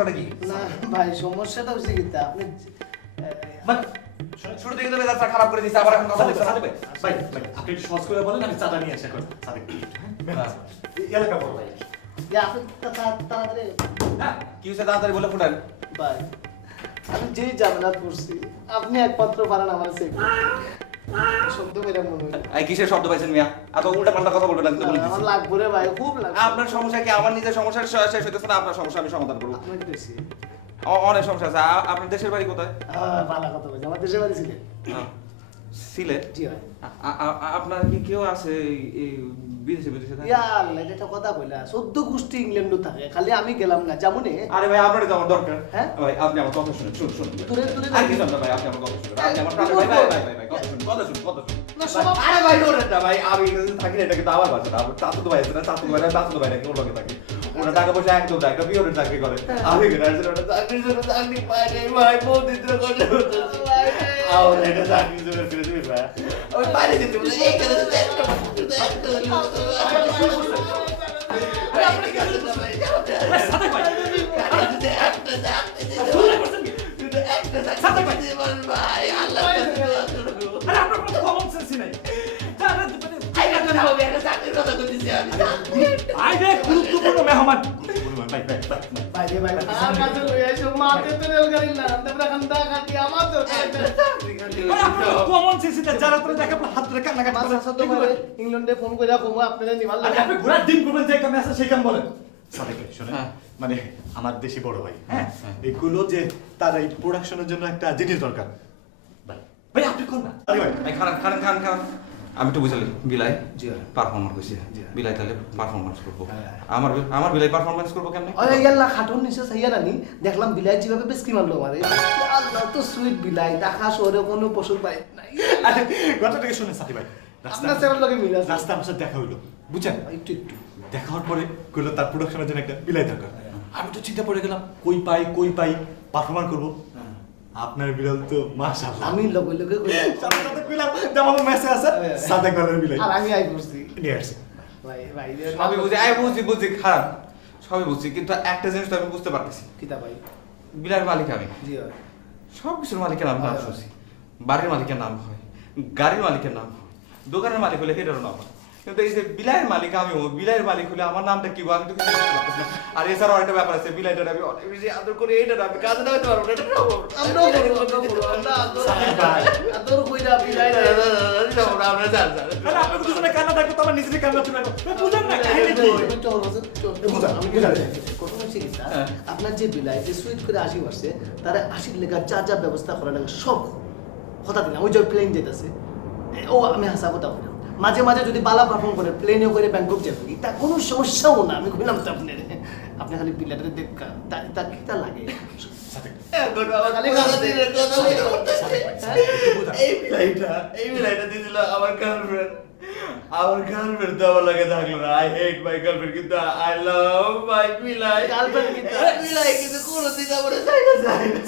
সমস্যাটা কি? না ভাই সমস্যাটা হচ্ছে কি আপনি মানে শুরু থেকে তো মেজাজটা খারাপ করে দিচ্ছে, আবার এখন কথা বলছে না। ভাই ভাই আপনি একটু সহজ করে বলেন, আমি চাঁদা নিয়ে আসি এখন। সাদেক এলাকা বড় ভাই। আপনি তাড়াতাড়ি হ্যাঁ, কি হয়েছে তাড়াতাড়ি বলে ফুটান। ভাই আমি যেই ঝামেলা করছি আপনি একমাত্র পারেন আমার সে শব্দ মেরে মনে হয় এই কিসের শব্দ পাইছেন মিয়া? এত উল্টা পাল্টা কথা বলবেন না, কিন্তু বলে আমার দিচ্ছি। লাগবে রে ভাই, খুব লাগবে। আপনার সমস্যা কি আমার নিজের সমস্যা শেষ হইতেছে না? আপনার সমস্যা আমি সমাধান করবো। আপনার বেশি অনেক সমস্যা আছে। আপনার দেশের বাড়ি কোথায়? ভালো কথা বলছি, আমার দেশের বাড়ি ছিলেন। সিলেট? জি ভাই। আপনার কি কেউ আছে এই বিদেশে থাকে? ইয়া আল্লাহ, এটা একটা কথা কইলা, 14 গোষ্ঠী ইংল্যান্ডে থাকে, খালি আমি গেলাম না যেমনে। আরে ভাই আপনারই তো আমার দরকার। হ্যাঁ ভাই আপনি আমার কথা শুনুন, শুনুন। তুলে আর কি জানতে ভাই, আপনি আমার কথা শুনুন। আপনি আমার প্রাণে ভাই কথা শুনুন, কথা শুনুন। আরে ভাই ওরে না ভাই, আমি থাকি না, এটা কিন্তু আমার বাসা না। আমার চাচু তো ভাই আছে না, চাচু ভাই নাকি ওর লগে থাকে। ওরা টাকা পয়সা একদম দেয়, একটা বিয়ের চাকরি করে। আমি কেন আসলে ওটা চাকরির জন্য চাকরি পাই নাই ভাই, বহুত দিন ধরে কথা বলতেছি। আমার এটা চাকরির জন্য ফিরে দিবি ভাই। আমি বাইরে যেতে বলি, এইখানে তো একটা ইংল্যান্ডে ফোন করে কমো আপনারা নিবাল আপনি ঘোড়ার ডিম করবেন যে কামে আছে সেই কাম বলেন। সাদেক ভাই শুনেন, মানে আমার দেশি বড় ভাই, হ্যাঁ এগুলো যে তার এই প্রোডাকশনের জন্য একটা জিনিস দরকার। ভাই ভাই আপনি কোন না? আরে ভাই ভাই খান। আমি একটু বুঝালি বিলাই পারফরম্যান্স কইছি। বিলাই তাহলে পারফরম্যান্স করবো। আমার বিলাই পারফরম্যান্স করবো কেমনে? ওই ইয়াল্লা খাটুন নিচে সাইয়া রানি দেখলাম বিলাই যেভাবে বেশকি মারলো আমারে। আল্লাহ তো সুইট বিলাই, ঢাকা শহরে কোনো পশুর পাই নাই। আরে কথাটাকে শুনেন সাথী ভাই, আপনার সেরার লগে মিল আছে। রাস্তা আমার সাথে দেখা হইলো, বুঝছেন? একটু দেখা হওয়ার পরে কইলো তার প্রোডাকশনের জন্য একটা বিলাই দরকার। আমি তো চিন্তা পড়ে গেলাম, কই পাই পারফরম্যান্স করব। আপনার বিড়াল তো মাশাআল্লাহ। আমি লগে সাথে কইলাম যেমন মেসেজ আছে সাদেক ভাইয়ের বিলাই। আর আমি আই করছি নিয়ে আসছি। ভাই আমি বুঝি খারাপ সবই বুঝছি, কিন্তু একটা জিনিস তো আমি বুঝতে পারতেছি। কিতা ভাই? বিলার মালিক আমি, জি ভাই। সব কিছুর মালিকের নাম শুনছি। বাড়ির মালিকের নাম হয়, গাড়ির মালিকের নাম হয়, দোকানের মালিক হলে সেটারও নাম হয়। কিন্তু এই যে বিলাইয়ের মালিক আমি, বিলাইয়ের মালিক হলে আমার নামটা কি আমি তো কিছু বুঝতে পারতেছি না। আর এছাড়াও একটা ব্যাপার আছে, বিলাইটার আমি অনেক বেশি আদর করি, এইটা আমি কাজে লাগাতে পারবো না, এটা আমরাও করব আমরা আদর কইরা বিলাই আমরা যান আরে আপনি তো দুজনে কান্না দেখো, তো আমার নিজেরই কান্না চলে গেল। বুঝেন না কাহিনী কি? আপনার যে বিলাই যে সুইট করে 80 বসে তারা 80 লেখা যা ব্যবস্থা করা লাগে সব কথা দিলাম। ওই যে প্লেন যেতেছে, ও আমি হাসা কথা বললাম, মাঝে মাঝে যদি বালা পারফর্ম করে প্লেনে করে ব্যাংকক যাবে, তা কোনো সমস্যাও না। আমি কইলাম তো আপনি খালি বিলাটারে দেখা তা কিতা লাগে এই বিলাইটা দিয়েছিল আমার গার্লফ্রেন্ড। আমার গার্লফ্রেন্ড তো আমার লাগে থাকলো না। আই হেট মাই গার্লফ্রেন্ড, কিন্তু আই লাভ মাই বিলাই। গার্লফ্রেন্ড কি বিলাই কিন্তু কোনোদিন আমার জায়গা যায় না।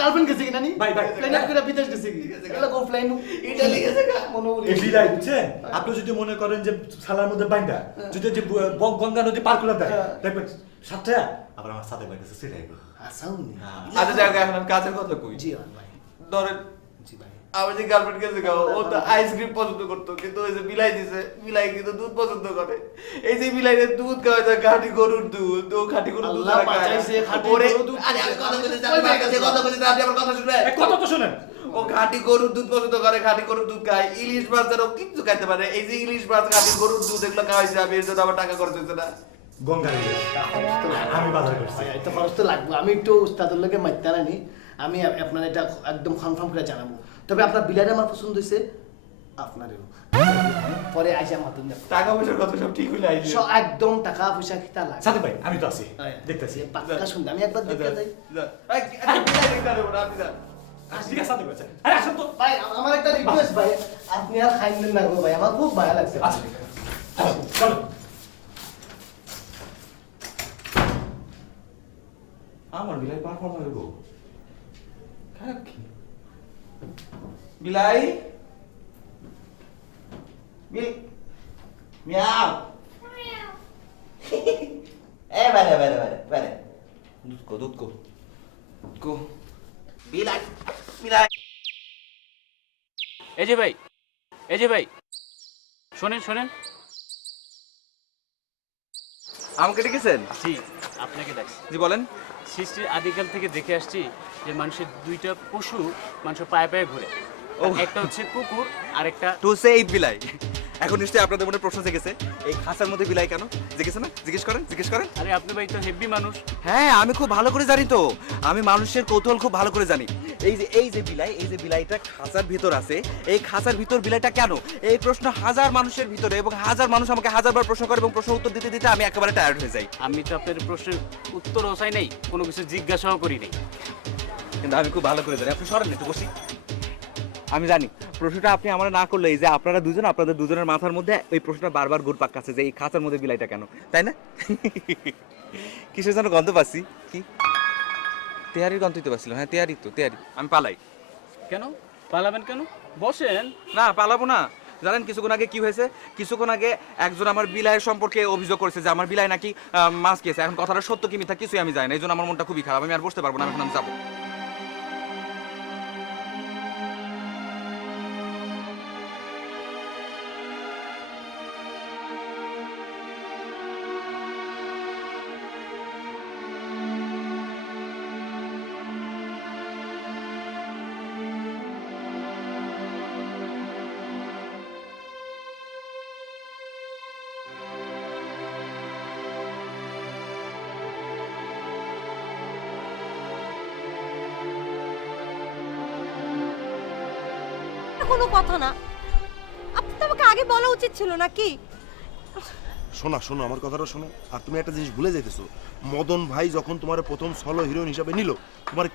গার্লফ্রেন্ড গেছে কি নানি ভাই প্লেনে করে বিদেশ গেছে কি এলা গো প্লেন ইটালি গেছে গা মনে বলি এই বিলাই বুঝছেন? আপনি যদি মনে করেন যে সালার মধ্যে বাইন্দা যদি যে গঙ্গা নদী পার করে দেয়, দেখবেন সাথে আবার আমার সাথে বাইতেছে সেটাই। আসাউনি আচ্ছা জায়গা এখন আমি কাজের কথা কই। জি ভাই। ধরেন জি ভাই। আমার যে গার্লফ্রেন্ড গেছে গা, ও তো আইসক্রিম পছন্দ করতো, কিন্তু ওই যে বিলাই দিছে, বিলাই কিন্তু দুধ পছন্দ করে। এই যে বিলাইয়ের দুধ খাওয়া যায় খাঁটি গরুর দুধ, ও খাঁটি গরুর দুধ আল্লাহ বাঁচাইছে, খাঁটি গরুর দুধ। আরে আমি কথা বলতে চাই, আপনার কাছে কথা বলতে চাই, আপনি আমার কথা শুনবেন। কত তো শুনেন। ও খাঁটি গরুর দুধ পছন্দ করে, খাঁটি গরুর দুধ খায়। ইলিশ মাছ যেন কিচ্ছু খাইতে পারে। এই যে ইলিশ মাছ, খাঁটি গরুর দুধ, এগুলো খাওয়াইছে আমি, এর জন্য আমার টাকা খরচ হয়েছে না। গঙ্গা নদী আমি বাজার করছি। ভাই এটা খরচ তো লাগবে। আমি একটু উস্তাদের লগে মাইতে রানি, আমি আপনার এটা একদম কনফার্ম করে জানাবো। তবে আপনার বিলাইটা আমার পছন্দ হয়েছে, আপনারও পরে আইসা মাতুন টাকা পয়সার কথা সব ঠিক হইলে আইছে। একদম টাকা পয়সা কিতা লাগে সাথে ভাই আমি তো আছি, দেখতেছি। পাক্কা শুনতে আমি একবার দেখতে যাই। আপনি যান। ঠিক আছে সাথে ভাই। আরে আসুন তো ভাই আমার একটা রিকোয়েস্ট ভাই, আপনি আর খাইলেন না গো ভাই, আমার খুব ভালো লাগছে। আসুন চলো। আমার বিলাই পারফর্ম হইব, খারাপ কি? বিলাই মিয়াও এ বারে বারে বারে বারে দুধ দুধ কো কো বিলাই বিলাই এই যে ভাই শোনেন আমাকে ডেকেছেন? জি আপনাকে দেখছি। জি বলেন। সৃষ্টির আদিকাল থেকে দেখে আসছি যে মানুষের দুইটা পশু মানুষের পায়ে পায়ে ঘুরে। ও। একটা হচ্ছে কুকুর আর একটা টু সে এই বিলাই। এখন নিশ্চয়ই আপনাদের মনে প্রশ্ন জেগেছে এই খাঁচার মধ্যে বিলাই কেন? জেগেছে না? জিজ্ঞেস করেন। আরে আপনি ভাই তো হেভি মানুষ। হ্যাঁ আমি খুব ভালো করে জানি তো, আমি মানুষের কৌতূহল খুব ভালো করে জানি। এই যে বিলাইটা খাঁচার ভিতর আছে, এই খাঁচার ভিতর বিলাইটা কেন? এই প্রশ্ন হাজার মানুষের ভিতরে, এবং হাজার মানুষ আমাকে হাজারবার প্রশ্ন করে, এবং প্রশ্ন উত্তর দিতে দিতে আমি একেবারে টায়ার্ড হয়ে যাই। আমি তো আপনার প্রশ্নের উত্তরও চাই নাই, কোনো কিছু জিজ্ঞাসাও করি নাই। কিন্তু আমি খুব ভালো করে জানি। আপনি সরেন একটু বসি। আমি জানি প্রশ্নটা আপনি আমার না করলে, এই যে আপনাদের দুজনের মাথার মধ্যে এই প্রশ্নটা বারবার ঘুরপাক খাচ্ছে যে এই খাঁচার মধ্যে বিলাইটা কেন, তাই না? কিসের যেন গন্ধ পাচ্ছি। কি তেয়ারির গন্ধ দিতে পারছিল? হ্যাঁ তেয়ারি। আমি পালাই। কেন পালাবেন কেন? বসেন। না পালাবো না। জানেন কিছুক্ষণ আগে কি হয়েছে? কিছুক্ষণ আগে একজন আমার বিলাইয়ের সম্পর্কে অভিযোগ করেছে যে আমার বিলাই নাকি মাছ খেয়েছে। এখন কথাটা সত্য কি মিথ্যা কিছুই আমি জানি না, এই জন্য আমার মনটা খুবই খারাপ। আমি আর বসতে পারবো না, আমি এখন যাবো। কোনো কথা না, আপনি তো আমাকে আগে বলা উচিত ছিল নাকি? শোনো আমার কথাটা শোনো। আর তুমি একটা জিনিস ভুলে যাইতেছো, মদন ভাই যখন তোমার প্রথম সলো হিরোইন হিসাবে নিল, তোমার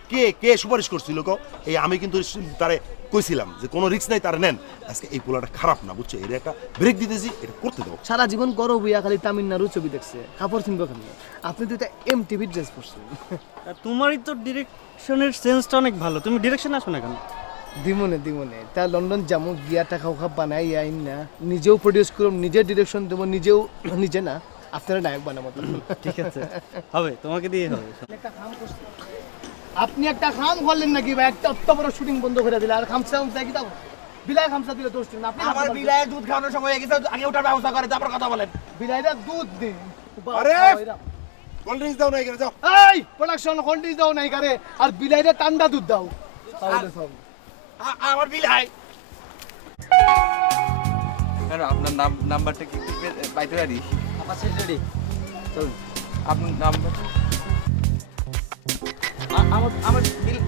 কে সুপারিশ করছিল কো? এই আমি কিন্তু তারে কইছিলাম যে কোনো রিস্ক নাই, তারে নেন। আজকে এই পোলাটা খারাপ না, বুঝছো? এর একটা ব্রেক দিতেছি, এটা করতে দাও। সারা জীবন গরব হইয়া খালি তামিলনাড়ু ছবি দেখছে, কাপড় কিনবো কেন? আপনি তো এটা MTV ড্রেস পরছেন। তোমারই তো ডিরেকশনের সেন্সটা অনেক ভালো, তুমি ডিরেকশন আসো না কেন? দিমনে তা লন্ডন যাবো গিয়া টাকা উখা বানাই আইন না, নিজেও প্রডিউস করব, নিজে ডিরেকশন দেবো, নিজে না আপনারা নায়ক বানাবো। ঠিক আছে, হবে, তোমাকে দিয়ে হবে। আপনি একটা খাম করলেন নাকি ভাই? একটা অত বড় শুটিং বন্ধ করে দিলে, আর খামসা কি দাও? বিলাই খামসা দিলে দোষ দিন আপনি। আমার বিলাইয়ের দুধ খাওয়ানোর সময় হয়ে গেছে, আগে ওঠার ব্যবস্থা করে তারপর কথা বলেন। বিলাইটা দুধ দিন। আরে কোল্ড ড্রিঙ্কস দাও না এখানে, যাও। এই প্রোডাকশন কোল্ড ড্রিঙ্কস দাও না এখানে, আর বিলাইটা ঠান্ডা দুধ দাও। তাহলে সব আমার বিলাই। আপনার নাম্বারটা কি পাইতে পারি? আমার সেট রেডি, চলুন। আপনার নাম্বার আমার বিল।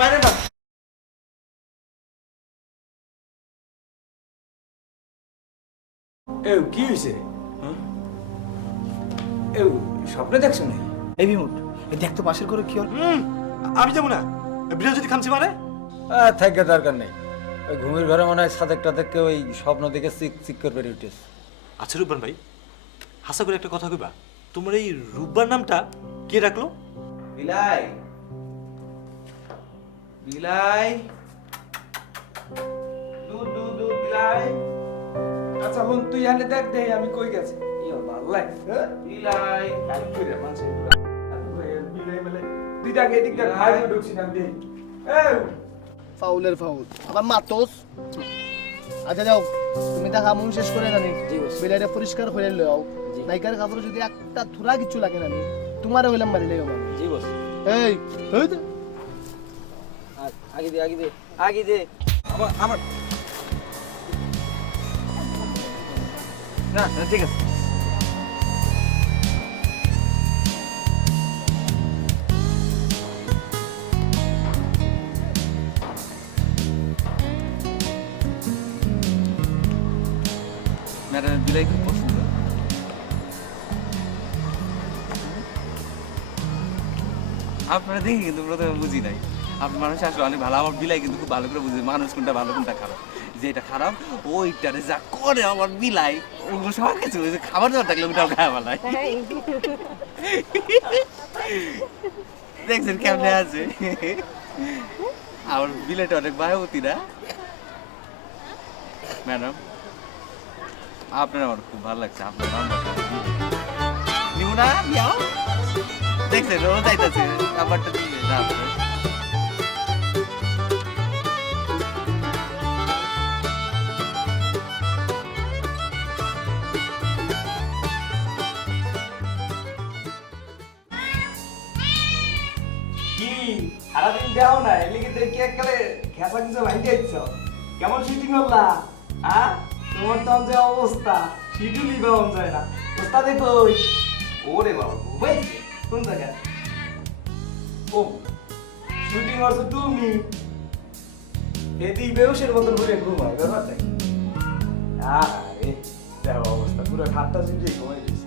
বাইরে না। কি হয়েছে? স্বপ্নে দেখছো না? এই বিমুট এই দেখ তো পাশের করে কি হল? আমি যাবো না। বিড়াল যদি খামছি মানে? থাকে দরকার নেই, ওই ঘুমের ঘরে মনে হয় সাদেকটা থেকে ওই স্বপ্ন দেখে চিক করে বেরিয়ে উঠেছে। আচ্ছা রূপবান ভাই, হাসা করে একটা কথা কইবা, তোমার এই রূপবান নামটা কে রাখলো? বিলাই দুধ বিলাই। আচ্ছা বোন, তুই জানে দেখ দে আমি কই গেছি। ভালো লাগে বিলাই তুই দেখ এদিক দেখ, বাইরে ঢুকছি না দেখ। ফাউলের ফাউল আবার মাতোস। আচ্ছা যাও, তুমি দেখা মন শেষ করে জানি বিলাইটা পরিষ্কার করে লও। নাইকার কাপড় যদি একটা থুরা কিছু লাগে না, তোমারও হইলাম মারি লেগে। জি বস। এই এই তো আগে দে আমার না ঠিক আছে। ম্যাডামের বিলাই খুব পছন্দ। আপনারা দেখি কিন্তু প্রথমে বুঝি নাই। আপনি মানুষ আসলে অনেক ভালো। আমার বিলাই কিন্তু খুব ভালো করে বুঝে মানুষ কোনটা ভালো কোনটা খারাপ। যেটা খারাপ ওইটারে যা করে আমার বিলাই ওগুলো সবার কাছে খাবার দাবার থাকলে ওটাও খাওয়া ভালাই। দেখছেন কেমনে আছে আমার বিলেটা অনেক মায়াবতী না ম্যাডাম? আপনার আমার খুব ভালো লাগছে। আপনার নাম্বারটা নিউ না নিও দেখছেন ও যাইতেছে নাম্বারটা দিলে না আপনার। সারাদিন দেও না এলিগে দেখি এককালে খেসা কিছু ভাইতে ইচ্ছ কেমন শুটিং হল্লা হ্যাঁ তোমার তো যে অবস্থা শিডিউলই পাওয়া যায় না ওস্তাদে কই ওরে বাবা ভাই কোন জায়গা ও শুটিং করছো তুমি এদিক বেউসের মতন ঘুরে ঘুমায় ব্যাপারটা আরে দেখো অবস্থা পুরো খাটটা চিপে ঘুমাই গেছে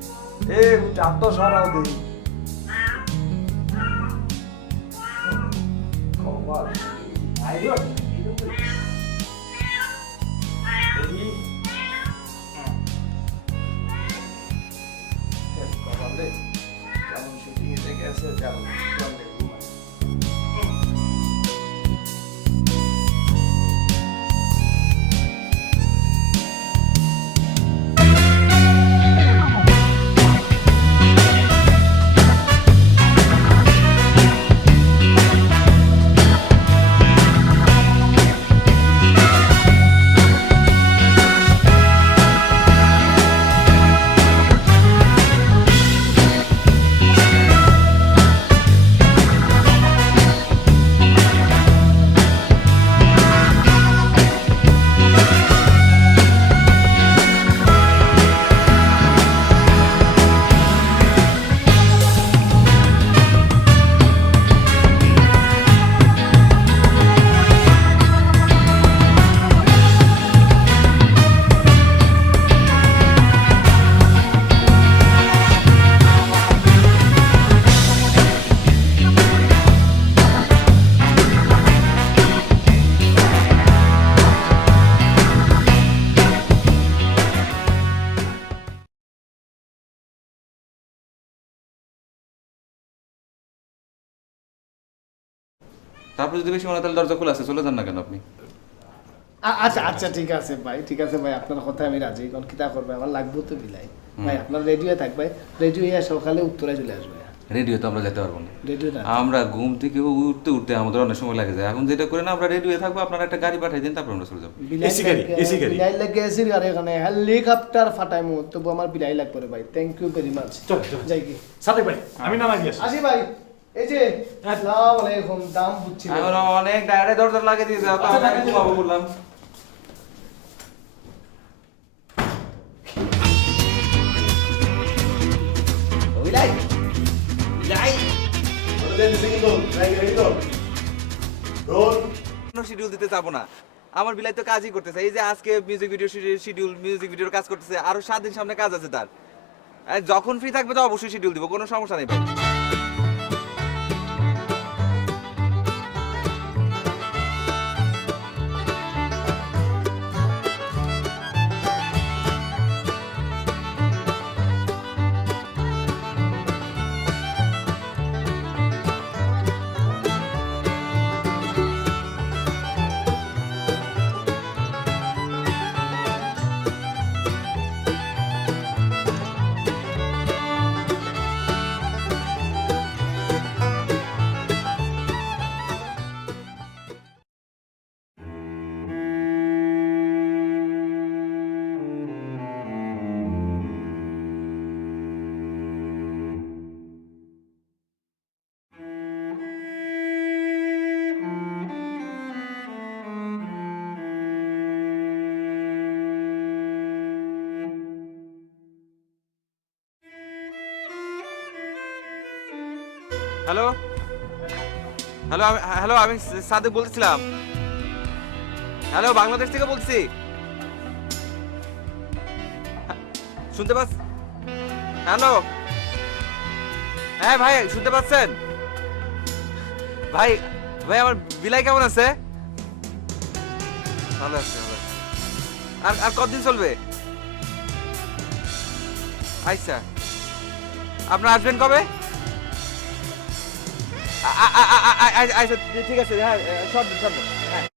এ চাপটা সরাও দেই আইও কেমন শুটিং এসে গেছে যাবো তারপর যদি বেশি মনে হয় তাহলে দরজা খোলা আছে, চলে যান না কেন আপনি? আচ্ছা আচ্ছা ঠিক আছে ভাই, ঠিক আছে ভাই, আপনার কথা আমি রাজি। কোন কিতা করবে, আমার লাগবে তো বিলাই ভাই। আপনার রেডিও থাকবে, রেডিও হয়ে সকালে উত্তরায় চলে আসবে। রেডিও তো আমরা যেতে পারবো না, রেডিও আমরা ঘুম থেকে উঠতে উঠতে আমাদের অনেক সময় লাগে যায়। এখন যেটা করে না আমরা রেডিও থাকবো, আপনারা একটা গাড়ি পাঠিয়ে দিন, তারপর আমরা চলে যাবো। বিলাই লাগে এসির গাড়ি, এখানে হেলিকপ্টার ফাটাইমু, তবু আমার বিলাই লাগবে রে ভাই। Thank you very much. চল যাই কি সাথে ভাই, আমি নামাই দিয়ে আসি। আসি ভাই। এই যে আসসালামু আলাইকুম, দাম বুঝছি এখন অনেক ডায়ারে দরজা লাগিয়ে দিয়েছে, তো আমি ঘুমাবো বললাম। বিলাই বিলাই শিডিউল দিতে যাবো না, আমার বিলাই তো কাজই করতেছে। এই যে আজকে মিউজিক ভিডিও শিডিউল, মিউজিক ভিডিওর কাজ করতেছে, আরো 7 দিন সামনে কাজ আছে তার। যখন ফ্রি থাকবে তো অবশ্যই শিডিউল দিব, কোনো সমস্যা নেই ভাই। হ্যালো হ্যালো হ্যালো, আমি সাদেক বলছিলাম। হ্যালো, বাংলাদেশ থেকে বলছি, শুনতে পাচ্ছ? হ্যালো, হ্যাঁ ভাই শুনতে পাচ্ছেন? ভাই ভাই আমার বিলাই কেমন আছে? ভালো আছে, ভালো আছে। আর আর কতদিন চলবে? আচ্ছা, আপনার আসবেন কবে? আচ্ছা ঠিক আছে, হ্যাঁ সব হ্যাঁ।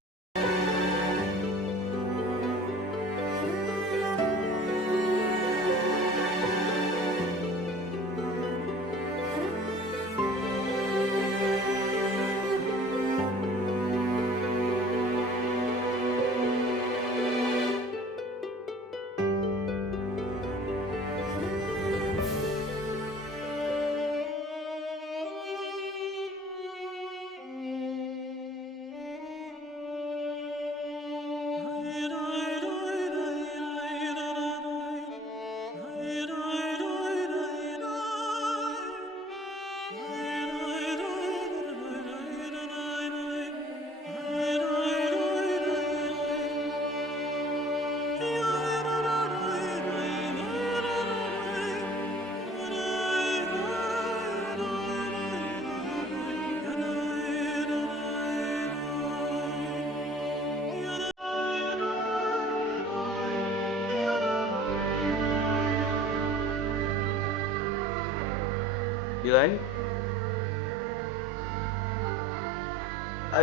বিলাই,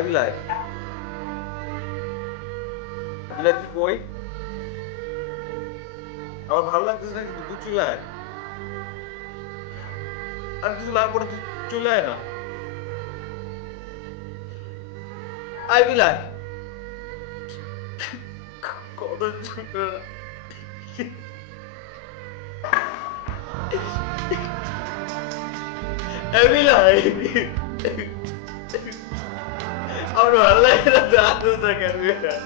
বিলাই, বিলাই তুই কই? আমার ভালো লাগতেছে না, কিন্তু তুই চলে আয়। আর কিছু লাগবে না, তুই চলে আয় না। আয় বিলাই, কত চলে না। বিলাই, আমার ভালো লাগে না, আসতে থাকেন বিলাই।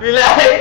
Bilay!